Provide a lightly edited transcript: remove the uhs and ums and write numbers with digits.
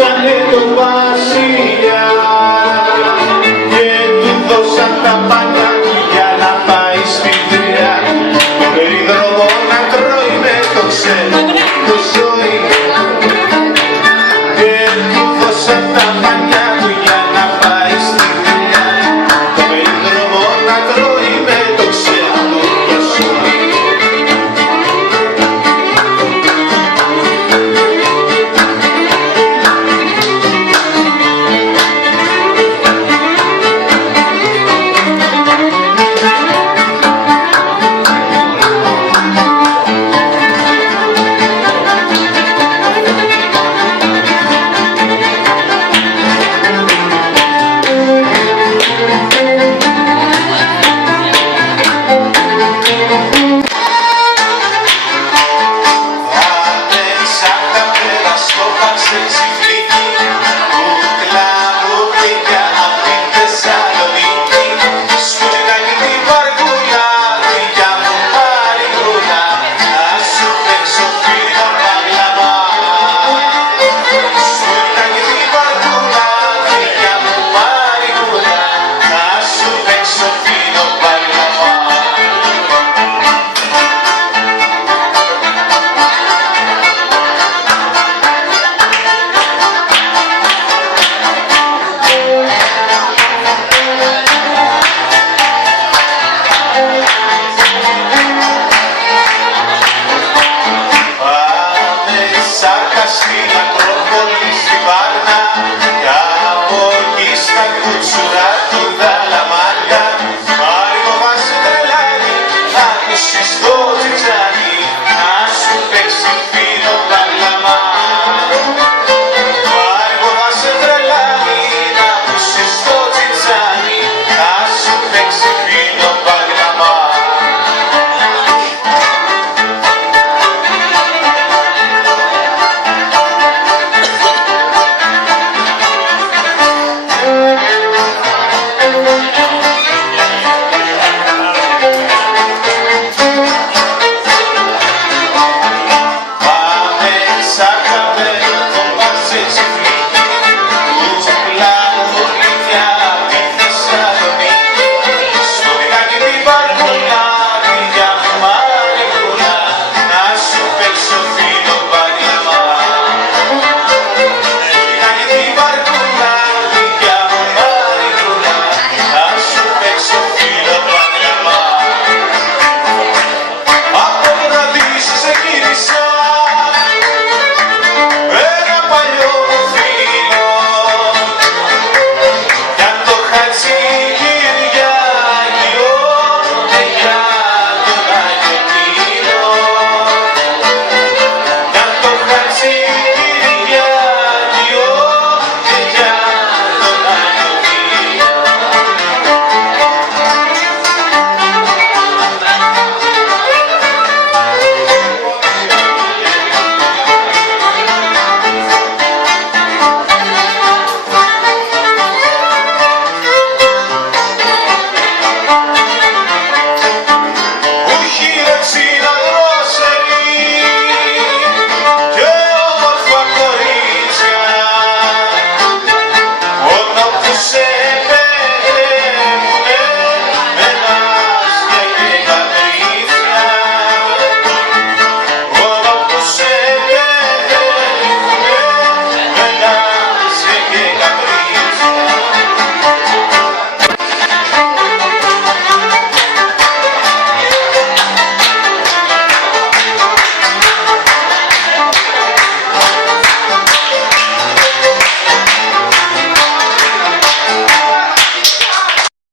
ρίξανε τον βασιλιά και του δώσαν τα πάντα για να πάει στη δουλειά. Το περίδρομο να τρώει με το ξένο το ζωή και του δώσαν τα πάντα για να πάει στη δουλειά. Το περίδρομο να τρώει με το ξένο το ζωή. Στην Ακρόπολη στη Βάρνα κι από εκεί στα κούτσουρα του Δαλαμάνια Μάρικο βάζει τρελάνι, θα ακούσεις το τζιτζάνι να σου παίξει φίλο παλαμά. Μάρικο βάζει τρελάνι, να ακούσεις το τζιτζάνι να σου παίξει φίλο παλαμά. Πάμε σαν καπέλα